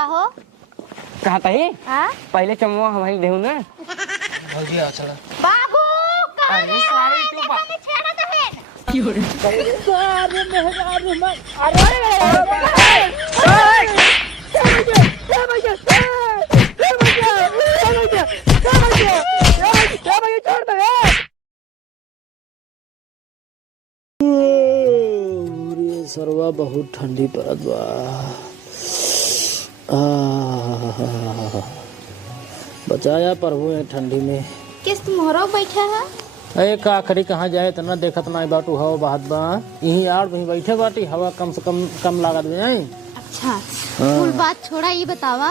का हो कहता ही हाँ? पहले चमवा हमारी देहू ना भौजी आ चला बाबू कहाँ अरे है? सारी तू देखा नहीं छेड़ा तो है। सरवा बहुत ठंडी पड़त बा। बचाया प्रभु है ठंडी में। किस तुम्हारा बैठा है? अरे का करी कहाँ जाए इतना देखत ना बाटू हवा बहात बा यहीं आड़ वहीं बैठे बाटी हवा कम से कम लागत में आई। अच्छा फुल बात छोड़ा ये बतावा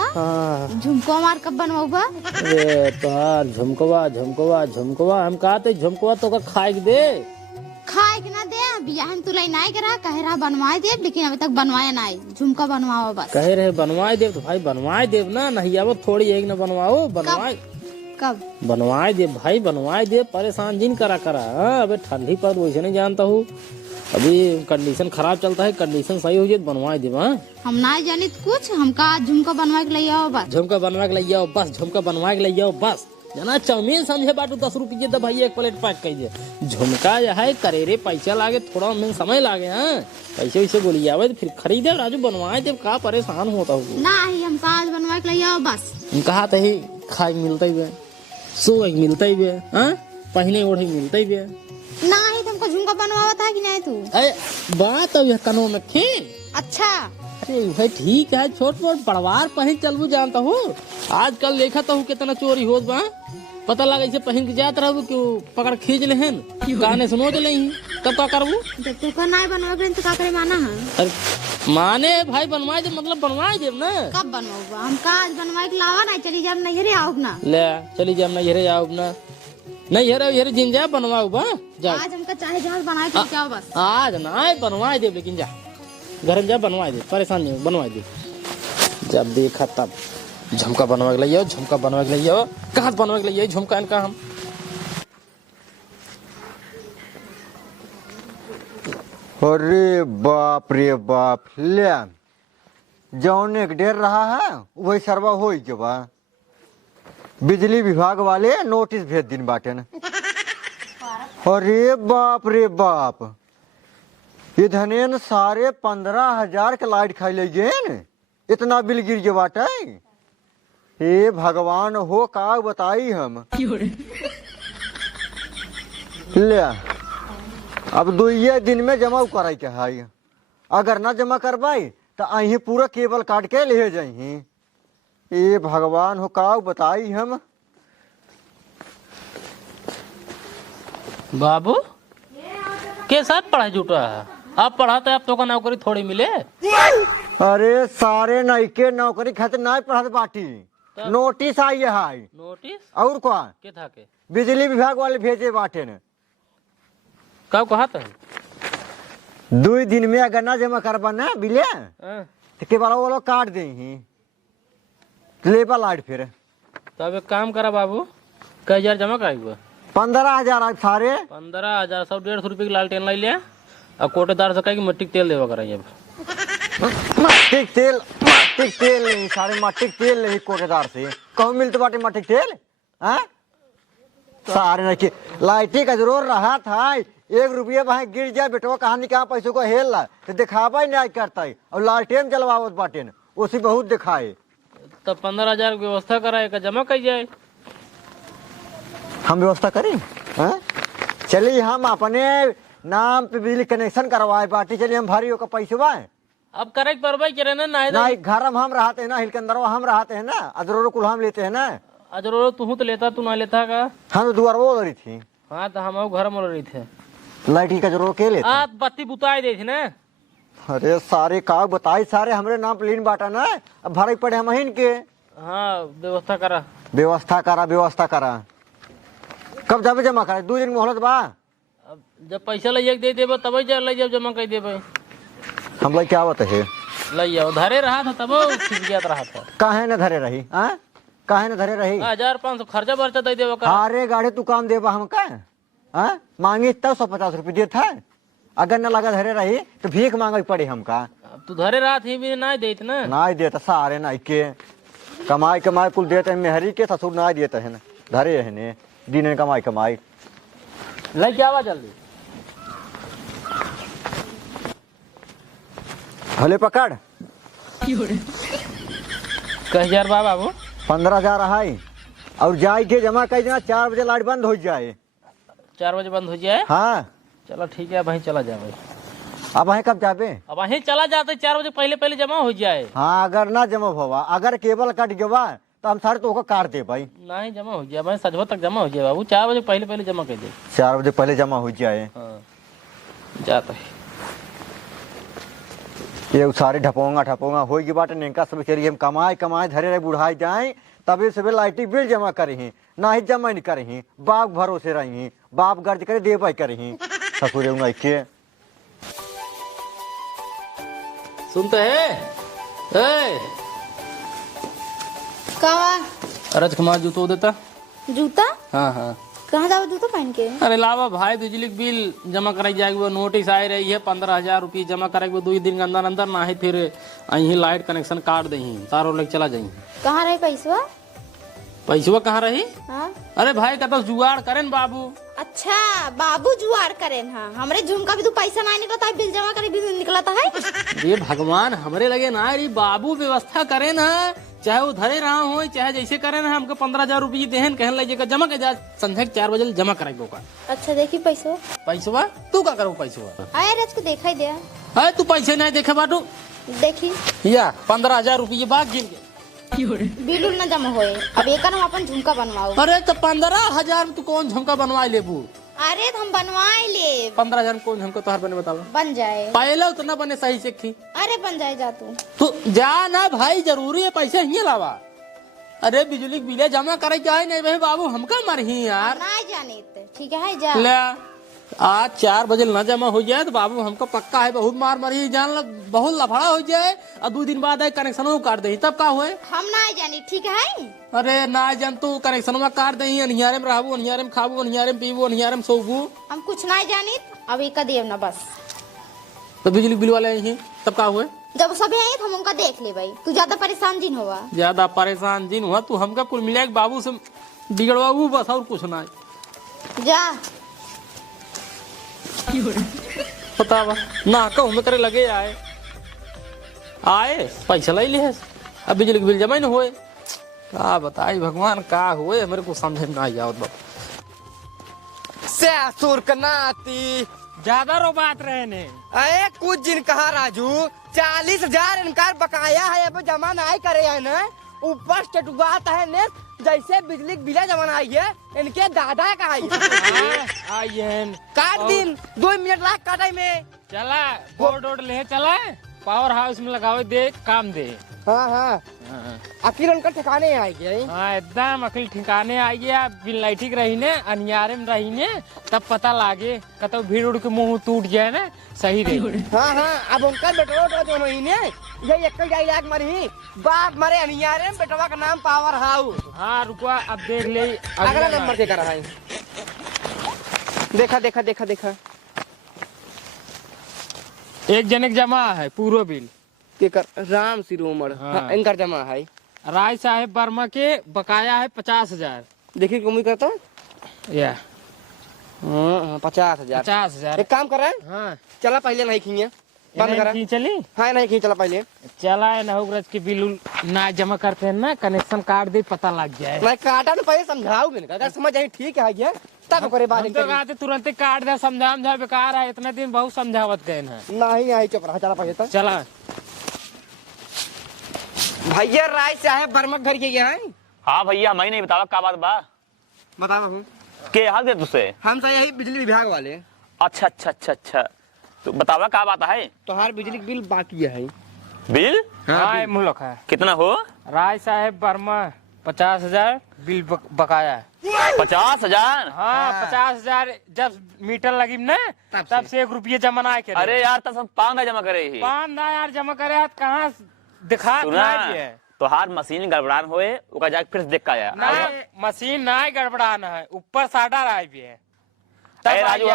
झुमको मार कब बनवाऊबा? अरे तोहार झुमकवा हम कहते झुमकवा तो का खाए के दे खाए के ना दे बियाह तू लाई नहीं करा कहे रहा बनवाए दे लेकिन अभी तक बनवाया नहीं झुमका बनवाओ बस। कहे रहे बनवाए देव तो भाई बनवाए देव ना नहीं अब थोड़ी एक न बनवाओ बनवाए कब बनवाए दे भाई बनवाए दे परेशान जिन करा अबे ठंडी पर वैसे नहीं जानता हूँ अभी कंडीशन खराब चलता है कंडीशन सही हो जाए बनवाए दे। हम नहीं जानी कुछ हमका झुमका बनवा के ले आओ बस। झुमका बनवा के ले आओ बस झुमका बनवा के ले आओ बस जना चाउमीन समझे बाटू 10 रुपये दे भाई एक प्लेट पैक कर दे झुमका जो है करेरे पैसा लागे थोड़ा में समय लागे हाँ पैसे वैसे बोली आवे तो फिर खरीदे राजू बनवाए दे का परेशान होता हूँ नहीं हम आज बनवा के ले आओ बस। कहा तो ही खाए मिलता ही सो मिलता ही पहने ओढ़े मिलता ही नहीं तुमको झुमका बनवावा था कि नहीं तू? अरे बात अब कनो में थे। अच्छा अरे भाई ठीक है छोट मोट परिवार पहन चलबू जानता हूँ आजकल देखा तो कितना चोरी होत बा पता लगा इसे पहन के जात रहू क्यों पकड़ खींच ले गाने सुनो तो नहीं तब का करबू जब तू का नहीं बनवा के तो का करे माना है? अरे माने भाई बनवाए दे मतलब बनवाए दे ना कब बनवाऊबा? हम का आज बनवा के लावा नहीं चली जाब नहीं रे आओ ना ले चली जा ना ये आओ ना नहीं हेरे जिन जा बनवाऊ बा जा आज हमका चाहे जहां बना के जाओ बस। आज ना बनवाए दे लेकिन जा घर में जा बनवाए दे परेशान नहीं बनवाए दे जब देखा तब झुमका बनवा के लिए झुमका बनवा के लिए कहाँ बनवा के लिए झुमका इनका हम अरे बाप रे बाप ले जौन एक डेर रहा है वही सरवा हो जबा बिजली विभाग वाले नोटिस भेज दिन बाटे न। अरे बाप रे बाप ये धनेन सारे 15,000 के लाइट खाई ले गए इतना बिल गिर जे बाटे हे भगवान हो का बताई हम ले अब 2 दिन में जमा कराई के है अगर ना जमा करवाई तो अही पूरा केबल काट के ले जाही ये भगवान हो का बताई हम। बाबू के साथ पढ़ाई जुटा है आप पढ़ाते आप तो का नौकरी थोड़ी मिले। अरे सारे नईके नौकरी खातिर नहीं पढ़त बाटी नोटिस आई है नोटिस और क्या के था के बिजली विभाग वाले भेजे बाटे न कब कहा था 2 दिन में अगर ना जमा करवा ना बिले तो केवल वो लोग काट दे लेबा लाइट फिर तब एक काम करा बाबू कई हजार जमा कराई 15,000 आज सारे 15,000 150 रुपये की लालटेन लाई लिया और कोटेदार से कहा कि मिट्टी तेल देवा कराइए मट्टिक तेल नहीं सारे मट्टिक तेल नहीं कोटेदार से कहूँ मिलते बाटे मट्टिक तेल हाँ सारे नहीं के लाइटे का जरूर रहा था 1 रुपया वहाँ गिर जाए बेटवा कहानी कहाँ पैसों को हेल ला तो दिखावा ही नहीं करता है और लालटेन जलवावत बाटे न उसी बहुत दिखाए तो 15,000 की व्यवस्था कराए का जमा कर जाए हम व्यवस्था करें हाँ चलिए हम अपने नाम पे बिजली कनेक्शन करवाए बाटी चलिए हम भारी होकर पैसे बाए अब करे परवाई करे ना नहीं घर हम रहते हैं ना हिलकंदरवा हम रहते हैं ना अदरोरो कुल हम लेते हैं ना अजरो तू तो लेता तू ना लेता का हम तो दुआर वो रही थी हाँ तो हम घर में रही थे लाइट का जरूर के लेते आप बत्ती बुताई दे थी ना। अरे सारे का बताई सारे हमरे नाम पे लीन बाटा ना अब भरे पड़े हम के हाँ व्यवस्था करा कब जाबे जमा करे 2 दिन मोहलत बा अब जब पैसा ले दे देबो तब जब जमा कर देबे हम लोग क्या आवत है ले आओ धरे रहा था तब खिसियात रहा था काहे न धरे रही हाँ काहे न धरे रही 1,500 खर्चा बर्चा दे देबो अरे गाड़ी तू काम देबा हम का हाँ मांगी तब 150 रुपये देता है अगर न लगा धरे रही तो भीख मांगे पड़े हमका अब तू धरे रात ही भी ना देत ना। ना देता सारे ना के कमाई कमाई कुल देते हैं मेहरी के ससुर ना देते हैं ना धरे है ने दिन कमाई कमाई ले क्या आवा जल्दी। भले पकड़ 1000 बाबू 15,000 है और जाए के जमा कर देना 4 बजे लाइट बंद हो जाए 4 बजे बंद हो जाए। हाँ चलो ठीक है भाई चला जा भाई। अब वहीं कब जाबे अब वहीं चला जाते 4 बजे पहले पहले जमा हो जाए। हाँ अगर ना जमा हुआ अगर केबल कट गवा तो हम सारे तो काट दे भाई। नहीं जमा हो गया भाई सजवा तक जमा हो जाए बाबू 4 बजे पहले पहले जमा कर दे। 4 बजे पहले जमा हो जाए। हाँ जाता है ये सारे ढपोंगा होगी बाटे नेका सब चलिए हम कमाए कमाए धरे रहे बुढ़ाई जाए तभी सुबह लाइटी बिल जमा करी ना ही जमा नहीं करी बाप भरोसे रही बाप गर्ज करे दे पाई करी ससुर के सुनते है कहा अरज कुमार जूतो देता। जूता हाँ हाँ कहाँ जाओ जूता पहन के? अरे लावा भाई बिजली के बिल जमा कराई जाएगी वो नोटिस आई रही है 15,000 रुपये जमा कराएगी वो 2 दिन के अंदर अंदर ना ही फिर अही लाइट कनेक्शन काट दही तारों लेके चला जाएंगे। कहाँ रहे पैसवा? पैसवा कहाँ रही? हाँ अरे भाई का तो जुगाड़ करें बाबू। अच्छा बाबू जुआर करें। हाँ हमरे झुमका भी तो पैसा नहीं निकलता है बिल जमा करे बिल निकलता है। ये भगवान हमरे लगे ना अरे बाबू व्यवस्था करे ना चाहे वो धरे रहा हो चाहे जैसे करे ना हमको 15,000 रुपये देहन कहने लगे जमा कर जा संध्या 4 बजे जमा कराएगा का। अच्छा देखी पैसा पैसवा तू का करो पैसवा? आए रज को देखा ही दिया। अरे तू पैसे नहीं देखे बाटू देखी या 15,000 रुपये बाग गिर गए बिल उल न जमा होए। अब एक हम अपन झुमका बनवाओ। अरे तो 15,000 में तू कौन झुमका बनवा लेबू? अरे तो हम बनवाए ले 15,000 में कौन झुमका तोहर बने बताओ? बन जाए। पहले उतना बने सही से थी। अरे बन जाए जा तू। तो जा ना भाई जरूरी है पैसे ही लावा। अरे बिजली के बिले जमा करे जाए नहीं भाई बाबू हमका मरही यार। नहीं जाने ठीक है जा ले आज 4 बजे न जमा हो जाए तो बाबू हमको पक्का है बहुत मार मरी जान बहुत लफड़ा हो जाए और 2 दिन बाद कनेक्शन काट दे तब का हुए? हम नहीं जानी ठीक है। अरे ना जान तू कनेक्शन में काट दही अनियारे में रहबू अनियारे में खाबू अनियारे में पीबू अनियारे में सोबू। हम कुछ नहीं जानी अब एक देव ना बस। तो बिजली बिल वाले ही तब का हुए? जब सब आई तो हम उनका देख ले भाई। तू ज्यादा परेशान जिन हुआ। ज्यादा परेशान जिन हुआ तू हमका कुल मिला बाबू से बिगड़वाबू बस और कुछ ना जा पता बा ना कहूँ में करे लगे आए पैसा ले लिए अब बिजली के बिल जमा ही न हुए। का बताई भगवान का हुए मेरे को समझ में नहीं आवत बाबू। ससुर का नाती ज्यादा रो बात रहे ने। अरे कुछ दिन कहा राजू 40,000 इनकार बकाया है अब जमा नहीं करे है ना ऊपर से बात है ने जैसे बिजली के बिल जमा आई है इनके दादा का आई काट दिन 2 मिनट लाख काटाई में चला बोर्ड ले चला पावर हाउस में लगावे दे काम दे। हाँ आखिर उनका ठिकाने आएगी। हाँ एकदम अखिल ठिकाने आ गया बिल लाइटिक रही ने अनियारे में रही ने तब पता लागे कतो भीड़ उड़ के मुंह टूट जाए ना सही रही। हाँ अब उनका बेटवा जो महीने ये एक डायलॉग मरी बाप मरे अनियारे में बेटवा का नाम पावर हाउस। हाँ रुकवा अब देख ले अगला नंबर के करा है। देखा देखा देखा देखा एक जने जमा है पूरा बिल के कर राम सिरोमर। हाँ। इनका जमा है राय साहेब वर्मा के बकाया है 50,000। देखिए उम्मीद करता या 50,000 50,000 एक काम कर रहा है हाँ चला पहले नहीं खींचे बंद करा की चली हाँ नहीं खींच चला पहले चला है नहुग्रज के बिल ना जमा करते हैं ना कनेक्शन काट दे पता लग जाए। मैं काटा ना पहले समझाऊ मैंने अगर समझ आई ठीक है ये तब करे बात हम तो कहते तुरंत ही काट दे समझा बेकार है इतने दिन बहुत समझावत गए ना। नहीं आई चुप रहा चला पहले तक चला भैया राय साहब वर्मा घर के यहाँ हाँ भैया हमें नहीं बतावा का बात बा बतावा हूँ के हाल दे तुझसे। हम सही यही बिजली विभाग वाले। अच्छा अच्छा अच्छा अच्छा तो बतावा का बात है? तोहार बिजली के बिल बाकी है बिल हाँ मुल्क है कितना हो? राय साहेब वर्मा 50,000 बिल बकाया है। 50,000? हाँ 50,000 जब मीटर लगी ना तब से 1 रुपये जमा ना करे। अरे यार तब हम 5 जमा करे ही 5 ना यार जमा करे कहाँ दिखा तो हार मशीन गड़बड़ान होए ओका जाके फिर देख का आया। नहीं मशीन ना गड़बड़ाना है ऊपर साडा रहा भी है अरे राजू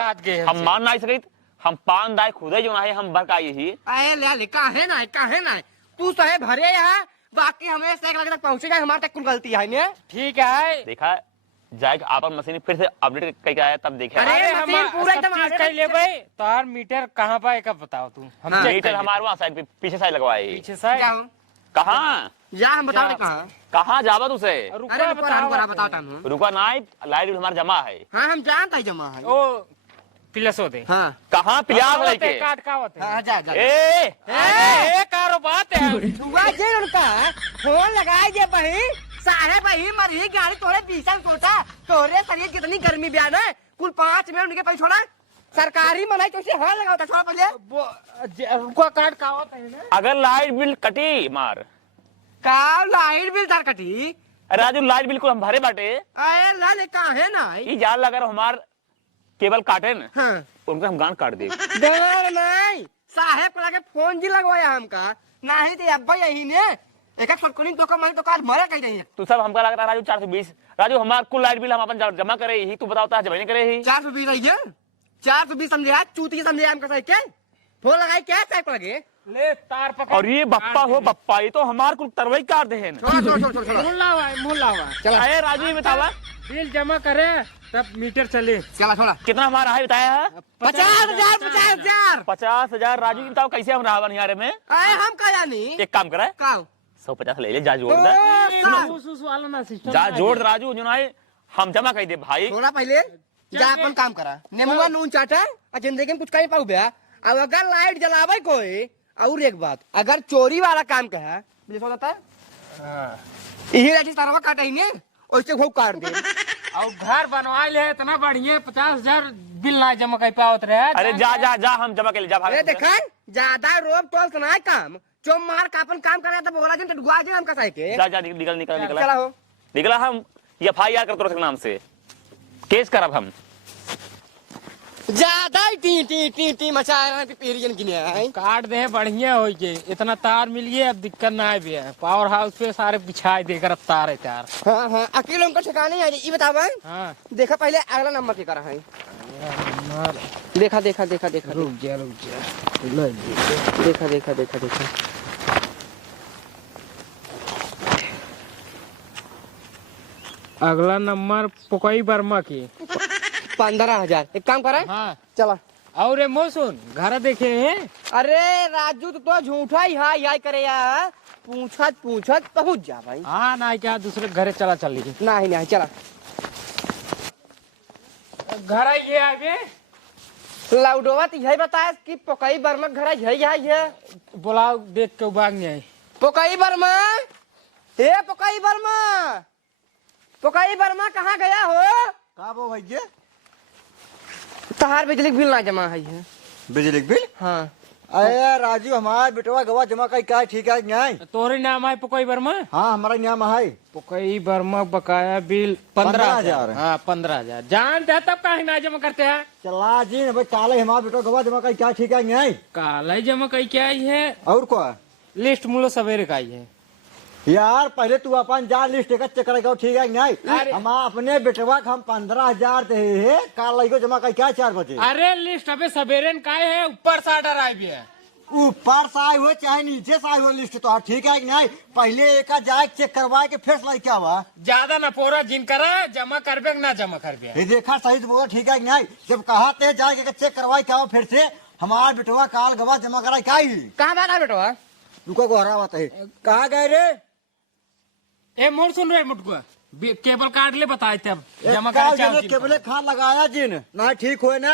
हम मान नहीं सके हम पान दाय खुदे जो है हम बरकाई ही। अरे ले काहे ना तू सहे भरे यहाँ बाकी हमें 1 लाख तक पहुँचेगा, हमारे तक कुल गलती है ने। ठीक है देखा जाएगा आपन मशीन फिर से अपडेट करके आया तब देखे। अरे मशीन पूरा एकदम चीज आगे कर ले भाई। तार मीटर कहाँ पाए का बताओ तू, हम हाँ। चेक मीटर कर हमारे वहाँ साइड पे पीछे साइड लगवाए। पीछे साइड जाओ कहाँ जा हम बता दे कहाँ। कहाँ जावा तुसे? रुका अरे बताओ बताता हूँ। रुका ना लाइट बिल हमारा जमा है। हाँ हम जानता ही जमा है। ओ प्लस होते हाँ कहाँ पिलास लेके? काट का होते हाँ जा जा ए कारो बात है। हुआ जे उनका फोन लगाए जे बही सारे बही मरी गाड़ी तोरे पीछा सोचा तोरे शरीर कितनी गर्मी ब्यान है कुल 5 मिनट उनके पैसे छोड़ा सरकारी मनाई तो उसे हाथ लगाओ छोड़ा पहले रुका काट का होते है ना। अगर लाइट बिल कटी मार का लाइट बिल तार कटी। राजू लाइट बिल को हम भरे बाटे अरे लाले काहे ना ये जान लगा हमार केबल काटे न हाँ उनको हम गान काट दे। डर नहीं साहेब को लगे फोन जी लगवाया हमका नहीं तो अब्बा यही ने एक छोटकुनी तो का मैं तो काल मरे कह रही है। तू सब हमका लग रहा राजू 420। राजू हमारा कुल लाइट बिल हम अपन जमा करे ही तू बताओ जमा नहीं करे ही। 420 रही है 420 समझे चूती समझे हमका सही के फोन लगाई क्या साहेब को लगे ले तार पकड़। और ये बप्पा हो बप्पा ये तो हमार कुल तरवई काट दे हैं। छोड़ मुल्ला हुआ अरे राजू ये बतावा बिल जमा करे तब मीटर चले। चला छोड़ा कितना हमारा है बताया है? 50,000 50,000। राजू ये बताओ कैसे हम रहा निहारे में? अरे हम का जानी एक काम करे का 150 ले ले जा जोड़ दे वाला ना सिस्टम जा जोड़ राजू जो है हम जमा कर दे भाई। थोड़ा पहले जा अपन काम करा नेमुआ नून चाटा और जिंदगी में कुछ कर पाऊ बया। अब अगर लाइट जलावे कोई और एक बात अगर चोरी वाला काम कहा जैसा होता है यही राजी तारवा काटा ही ने उससे खूब काट दे। और घर बनवा ले इतना बढ़िया 50,000 बिल ना जमा कर पावत रहे। अरे जा जा जा हम जमा कर ले जा भाग। अरे देखा ज्यादा रोब टोल सुनाए काम जो मार का अपन काम करा तो बोला दिन गुआ जे हमका सही के जा जा निकल निकल निकल चला हो निकला हम FIR कर तोर नाम से केस करब हम। ज्यादा ही टी मचा रहा है पेरियन की नहीं काट दे बढ़िया हो के इतना तार मिल गया अब दिक्कत ना है भी पावर हाउस पे सारे बिछाए देकर अब तार है तार। हाँ हाँ अकेले उनको ठिकाने आ ये बतावा हाँ देखा पहले अगला नंबर के करा है देखा देखा देखा देखा रुक जा देखा देखा देखा देखा अगला नंबर पुकई वर्मा की 15,000 एक काम करा हाँ। चला और ये मौसुन घर देखे हैं। अरे राजू तो झूठा ही हाय करे यार पूछत पहुंच जा भाई। हाँ ना क्या दूसरे घरे चला चल लीजिए नहीं चला घर आइए आगे लाउडोवा तो यही बताया कि पोकई बर्मा घर यही बुलाओ देख के भाग नहीं आई। पोकई बर्मा पोकई बर्मा कहाँ गया हो का बो भैया तहार बिजली बिल ना जमा है बिजली बिल? हाँ अरे राजू हमारा बेटवा गवा जमा का क्या ठीक है नहीं? तोरे नाम है पुकई वर्मा। हाँ हमारा नाम है पुकई वर्मा बकाया बिल 15,000। हाँ 15,000 जानते हैं तब कहीं ना जमा करते हैं। चला जी भाई काले हमारा बेटवा गवा जमा का क्या ठीक है नहीं? काला जमा कई क्या आई है और क्या लिस्ट मुलो सवेरे का आई है यार पहले तू अपन जा लिस्ट का चेक करेगा ठीक है नहीं? अरे- हम अपने बेटवा का हम 15,000 दे है काल को जमा का क्या 4 बजे अरे लिस्ट अबे सवेरे का है ऊपर से ऑर्डर आई भी है। ऊपर से आए हुए चाहे नीचे से आए हुए लिस्ट तो ठीक है नहीं? पहले एक जाए चेक करवा के फिर लाई क्या हुआ ज्यादा न पोरा जिन करा जमा करबे ना जमा करबे। ये देखा सही तो बोला ठीक है नहीं? जब कहा थे जाए चेक करवाई क्या हुआ फिर से हमारा बेटवा काल गवा जमा कराई क्या ही कहाँ बैठा बेटवा रुको को हरा बात है कहा गए रे ए मोर सुन रहे मुटको केबल कार्ड ले बताए थे अब जमा काल कर जब केबल खा लगाया जिन ना ठीक हुए ना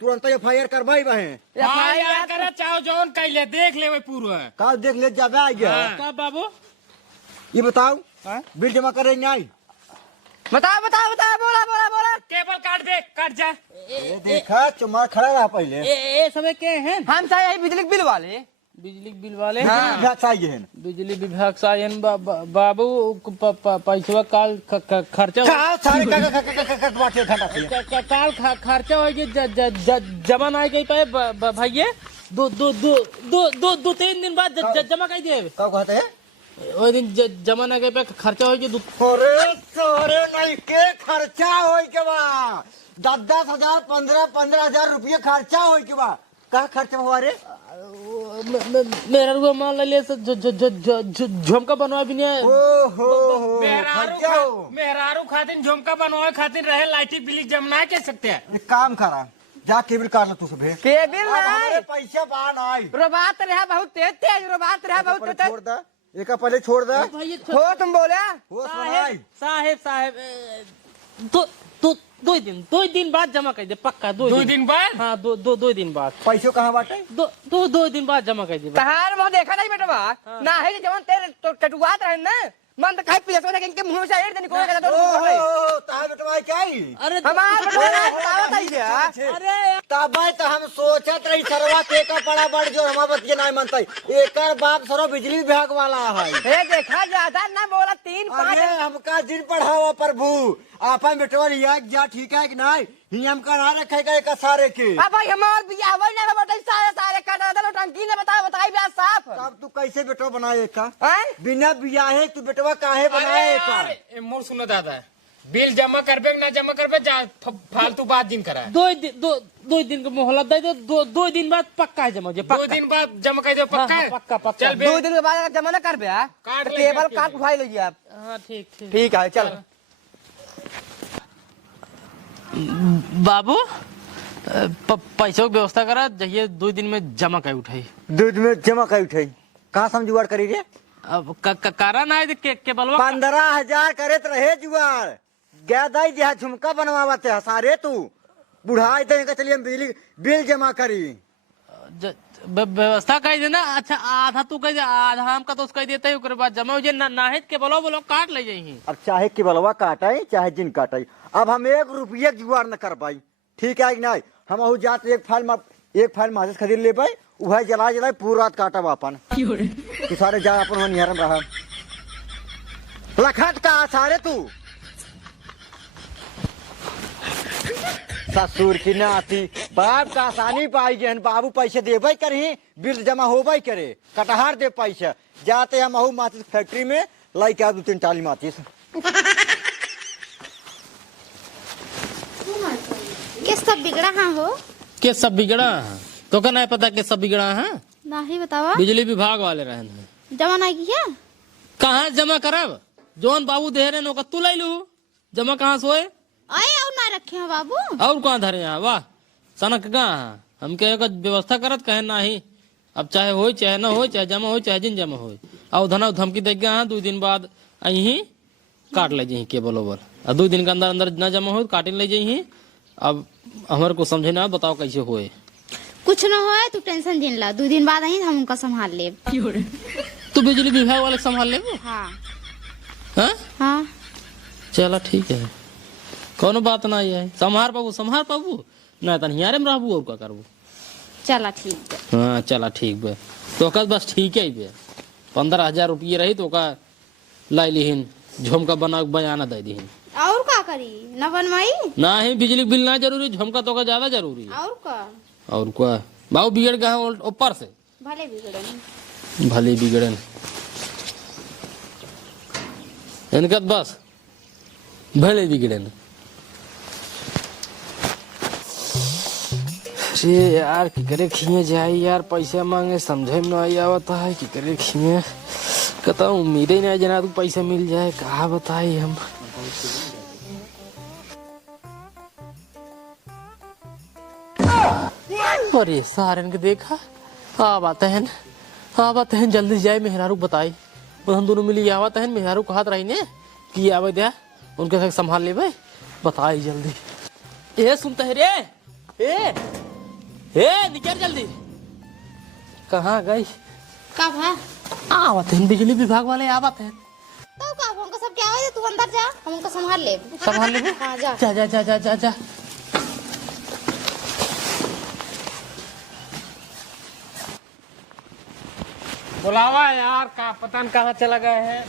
तुरंत FIR करवाई बहे यार करे चाहो जौन कैले देख ले पूरा काल देख ले जाबे आ गया का बाबू ये बताओ बिल जमा करे नहीं? बताओ बोला केबल कार्ड दे कट जा। ये देखा तुम्हारा खड़ा रहा पहले ए समय के हैं हम चाहे यही बिजली बिल वाले बिजली बिल वाले हाँ। चाहिए है बिजली विभाग से आयन बाबू पैसा काल खर्चा सारे बाटे घंटा से काल खर्चा हो जमा नहीं कर पाए भैया दो 3 दिन बाद जमा कर दिए कब कहते हैं वो दिन जमा नहीं कर पाए खर्चा हो अरे नहीं के खर्चा हो के बा 10,000 15,000 रुपये खर्चा हो के बा का खर्च हुआ रे? मेरा रुआ मान ले झुमका बनवा भी नहीं है। ओहो मेहरारू खातिर झुमका बनवाए खातिर रहे लाइटी बिजली जमना कह सकते हैं। एक काम करा, जा केबिल काट लो तू सुबह। केबिल हमारे नहीं पैसा बान आई रोबात रहा बहुत तेज तेज रोबात रहा बहुत पहले तेज। छोड़ दे, एक पहले छोड़ दे। भाई हो तुम बोले हो सुनाई साहेब दो दिन बाद जमा कर दे पक्का। दो दिन बाद? हाँ दो दिन बाद। पैसों कहाँ बाटे? दो दिन बाद जमा कर दे। तहार मुंह देखा नहीं बेटवा ना है जवन तेरे तो कटुआत रहे ना मन तो खाई पियसो ना इनके मुंह से एड़ देनी कोई कहता तो तार बेटवा क्या ही? अरे हमार बेटवा बतावत है क्या? अरे तब तो हम सोचत रही सरवा ते का बड़ा बड़ जो हमार बतिया नहीं मानता। एकर बाप सरो बिजली विभाग वाला है। हे देखा ज्यादा ना बोला 3-5 अरे हमका दिन पढ़ाओ प्रभु, आपन बेटवा लिया जा ठीक है कि नहीं? नियम का ना रखेगा एक सारे के। अब भाई हमार बियाह वही ना बता सारे सारे काटा दे टंकी ने बताई बियाह साफ। तब तू कैसे बेटवा बनाए का? हैं बिना बियाहे तू बेटवा काहे बनाए का? मोर सुनो दादा, बिल जमा करबे ना जमा करबे फालतू बात दिन करा। दो दिन का मोहलत दे दो। दो दिन बाद पक्का है जमा। 2 दिन बाद जमा कर दो पक्का है? पक्का। चल 2 दिन के बाद अगर जमा ना कर बे काट ले, टेबल काट काट उठाई लीजिए आप। हाँ ठीक। ठीक है चल बाबू पैसों की व्यवस्था करा जहिए 2 दिन में जमा कर उठाई। दूध में जमा कर उठाई कहाँ से हम जुगाड़ करी रे? अब करा ना है के बलवा 15,000 करे तो रहे जुगाड़। गया दाई जहाँ झुमका बनवाते है सारे तू बुढ़ाई दे चलिए हम बिजली बिल जमा करी। व्यवस्था कह देना। अच्छा आधा तू कह दे, आधा हम का तो कह देते है उसके बाद जमा हो जाए ना है के बोलो काट ले जाइए। अब चाहे के बलवा काटाई चाहे जिन काटाई, अब हम 1 रुपया जुगाड़ न कर पाई। ठीक है कि नहीं? हम अहू जात एक फाइल माचिस खरीद ले पाई, वह जला पूरा रात काटब अपन तू सारे जा अपन निहरम रहा लखत का सारे तू ससुर की नाती बाप का आसानी पाई गहन बाबू पैसे देवे करही बिल जमा होबे करे कटहार दे पैसा जाते हम अहू माचिस फैक्ट्री में लाई के 2-3 टाली माचिस। के सब बिगड़ा हाँ हो? के सब बिगड़ा है तो क्या नहीं पता के सब बिगड़ा है? नहीं बतावा। बिजली विभाग वाले रहने जमा नहीं किया? कहाँ जमा करब? जोन बाबू दे रहे नौका तू ले लू जमा कहाँ से होए? आए और ना रखे हो बाबू। और कहाँ धरे यहाँ? वाह सनक कहाँ हम कहे व्यवस्था करत कहे नहीं। अब चाहे हो चाहे न हो चाहे जमा हो चाहे जिन जमा हो और धना धमकी दे गया 2 दिन बाद यही काट ले जाही केबल ओबल और 2 दिन के अंदर अंदर न जमा हो काट ले जाही। अब हमारे को समझे ना बताओ कैसे होए? कुछ न हो तू टेंशन जिन ला 2 दिन बाद आई हम उनका संभाल ले। तू बिजली विभाग वाले संभाल ले? हाँ हाँ चला ठीक है कोनो बात नहीं है। संभार पाबू ना तो हियारे में रहबू और का करबू। चला ठीक है। हाँ चला ठीक बे तो का बस ठीक है बे 15,000 रुपये रही तो का लाई लिहिन झुमका बना बयाना दे दीहिन। और का करी न बनवाई? ना ही बिजली बिल ना जरूरी झुमका तो का ज्यादा जरूरी है। और का और क्या बाबू बिगड़ गया ऊपर से भले बिगड़न। भले बिगड़न इनका बस भले बिगड़न। अरे यार की करे खिए जाए यार पैसा मांगे समझे में नहीं आवता है कि करे खिए कहता उम्मीद ही नहीं जना तू पैसा मिल जाए कहा बताए हम। अरे सारन के देखा आते हैं जल्दी जाए मेहरारू बताई हम दोनों मिली आवत है मेहरारू को हाथ रही ने कि आवे दिया उनके साथ संभाल ले बताई जल्दी। ए सुनते है रे ए निकल जल्दी कहाँ गई? कब है? आवत है बिजली विभाग वाले आवत है तो का उनका सब क्या है? तू अंदर जा हम उनका संभाल ले। संभाल ले। हाँ जा जा जा जा जा जा जा बुलावा यार का पता न कहाँ चला गए हैं।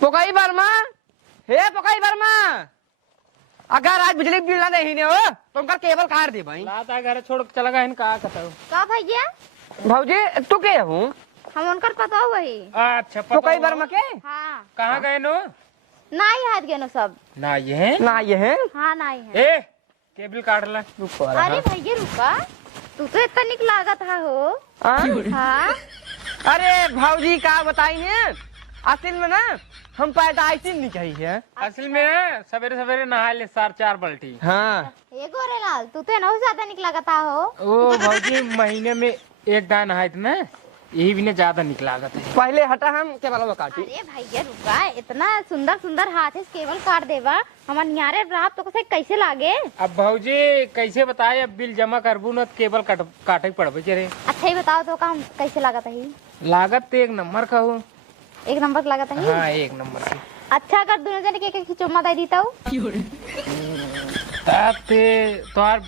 पोकई वर्मा अगर आज बिजली बिल ना नहीं हो तो उनका केबल काट दे भाई। लाता घर छोड़ के चला गए हैं कहाँ कहता हूँ। का भैया भाजी तू के हूँ? हम उनकर पता हो वही। अच्छा पोकई वर्मा के हाँ कहाँ गए नो? नाई हाथ गए नो सब। ना ये है ना ये है हाँ नाई है। ए केबल काट ला। अरे भैया रुका तू तो इतना निक लागत है हो। हाँ अरे भाऊजी का बताइए, असल में ना हम पैदाइशी नहीं कही है। असल में सवेरे सवेरे नहा ले 4 बाल्टी। हाँ ये गोरे लाल तू तो ना ज्यादा निक लागत है हो। ओ भाजी महीने में एक दान नहाए थे ना, यही भी ने ज्यादा निकला है। पहले हटा हम केवल काटी। अरे भैया रुका, इतना सुंदर सुंदर हाथ है केवल काट देवा हमार नियारे रात तो कैसे लागे। अब भाजी कैसे बताए, अब बिल जमा करबू न केबल काटे पड़बे चरे। अच्छा ही बताओ तो काम कैसे लागत है। लागत तो एक नंबर का हो। एक नंबर का लागत है। हाँ 1 नंबर की। अच्छा अगर दोनों जने के चुम्मा दे देता हूँ तब तोहार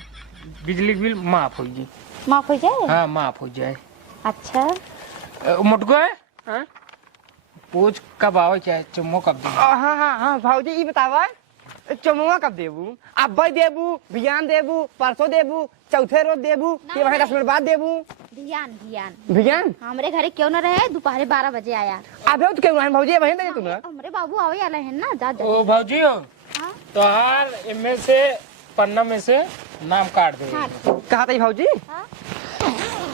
बिजली बिल माफ हो जाए। माफ हो जाए। हाँ माफ हो जाए। अच्छा मुटको है हाँ पूछ कब आओ चाहे चुम्मो कब दे। हाँ हाँ हाँ भाऊजी ये बतावा चमुआ कब देबू, अब देबू, बियान देबू, परसों देबू, चौथे रोज देबू, कि वही 10 मिनट बाद देबू। ध्यान ध्यान बियान हमारे घरे क्यों न रहे, दोपहर 12 बजे आया। अबे तो क्यों नहीं भाऊजी वही दे तू ना। हमारे बाबू आवे वाले हैं ना, जा जा। ओ भाजी हो हाँ? तोहार इनमें से पन्ना में से नाम काट दे। हाँ कहा था भाऊजी हाँ?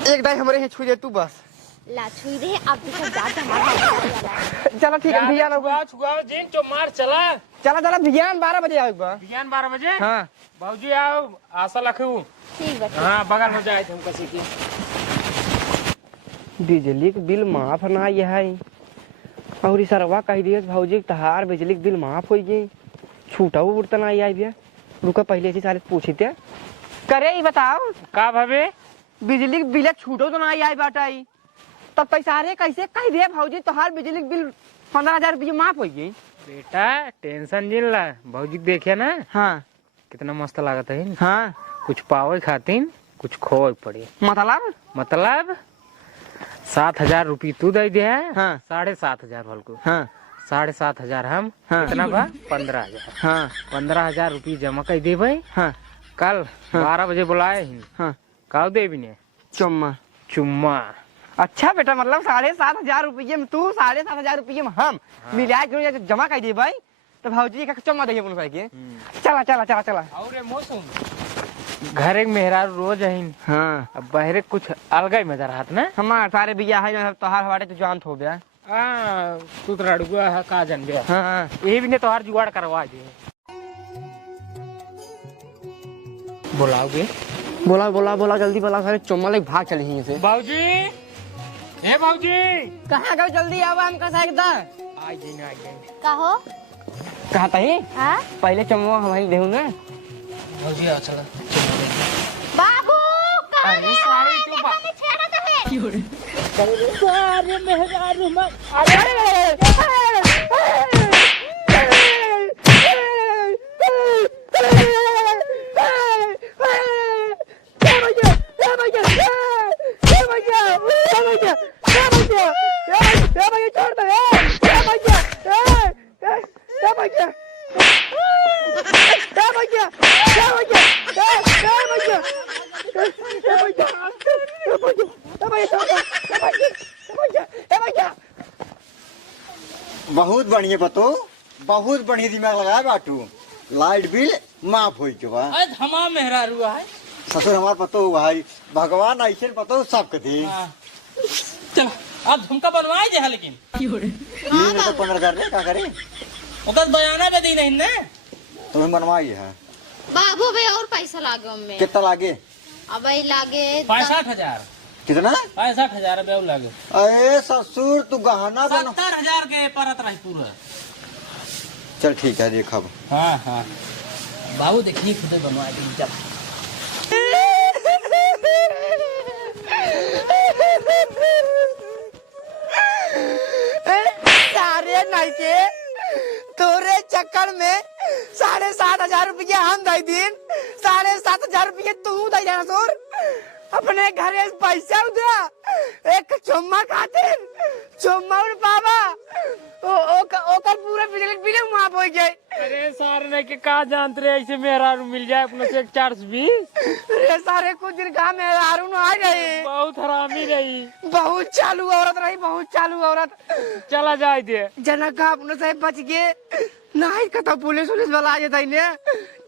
एक दाई हमारे यहाँ छू दे तू बस। ला छुई दे अब देखो जा जा हमारा बाबू आवे वाला है। चलो ठीक है भैया लोग छुआ जिन चो मार चला। चला चला बियान 12 बजे आओ एक बार। बिहान 12 बजे। हाँ भाजी आओ आशा रखू। ठीक बा। हाँ बगल में जाए तुम किसी की। बिजली के बिल माफ ना ये है और ई सरवा कह दिए भाऊजी तहार बिजली के बिल माफ हो गई, छूटा उड़ता ना आई भैया। रुका पहले ऐसी सारे पूछते करे ही बताओ का भाभी बिजली के बिल छूटो तो ना आई बाटाई तब पैसा रे कैसे कह दिए भाऊजी तोहार बिजली के बिल 15,000 रुपये माफ हो गई। बेटा टेंशन जिन ला भाजी देखे ना हाँ कितना मस्त लागत है। हाँ कुछ पावे खातिर कुछ खोए पड़े। मतलब 7,000 रुपये तू दे दे। हाँ 7,500 भल को। हाँ 7,500 हम। हाँ। कितना बा 15,000। हाँ 15,000 रुपये जमा कर दे भाई। हाँ कल 12 बजे बुलाए ही। हाँ का दे भी ने चुम्मा। चुम्मा। अच्छा बेटा मतलब 7,500 रुपये में तू 7,500 रुपये में हम मिला के जमा कर दिए भाई तो भाजी का चुम्मा दे के। चला चला चला चला और मौसम घर एक मेहरारू रोज है। हाँ अब बहरे कुछ अलग ही मजा रहा ना। हमारे सारे बिया है तोहार हवाड़े तो जान हो गया। तू तो रड़ुआ है का जन गया। हाँ यही भी ने तोहार जुगाड़ करवा दे। बुलाओगे बोला बोला बोला जल्दी बोला सारे चुम्मा लेके भाग चले यहीं से। बाबूजी हे बाबूजी कहाँ गए जल्दी आवा हम कैसा एकदम आ गए। कहो कहा था ही हाँ पहले चुम्मा हमारी देहू ना। बाबूजी आ चला। बाबू कहाँ अरे है? सारी तू देखा नहीं छेड़ा तो है। सारे मेहरारू में बहुत बढ़िया पतो, बहुत बढ़िया दिमाग लगाया बाटू। लाइट बिल माफ हो के बा। हमारा मेहरारू है ससुर हमार पतो भाई भगवान ऐसे पतो सब कथी। चल अब झुमका बनवाए जे है लेकिन ये तो 15 कर ले का करे ओकर बयाना पे दी नहीं ने। तुम्हें बनवाई है बाबू भाई और पैसा लागे हमें। कितना लागे? अब लागे 65,000। कितना? 65,000 रुपया लगे। अरे ससुर तू गहना बन। 70,000 के परत रही पूरा। चल ठीक है देखब। हाँ हाँ बाबू देखिए खुद बनवा दी जब। सारे नाइके तोरे चक्कर में 7,500 रुपये हम दे दिन 7,500 रुपये तू दे देना ससुर। अपने घरे पैसा उधरा एक चुम्मा खातिर चुम्मा बाबा ओकर पूरा बिजली बिल माफ हो गए। अरे सारे ने के का जानते रहे ऐसे मेहरारू मिल जाए अपने से 420। अरे सारे कुछ दिन का में हारून आ गए। बहुत हरामी रही। बहुत चालू औरत रही, बहुत चालू औरत। चला जाए दे जनक का अपने से बच गए नहीं कतो पुलिस वाला आ जाता ने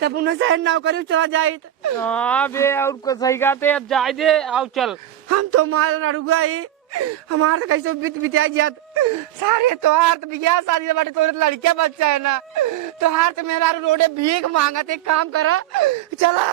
तब उन्हें शहर नौकरी चला जाए। हाँ बे और को सही गाते अब जाए दे आओ चल। हम तो माल लड़ुआ ही हमारे तो कैसे बिताई जात सारे त्योहार तो बिया शादी बाटे तो लड़किया बच्चा है ना त्योहार तो मेरा रोडे भीख मांगा ते काम करा चला।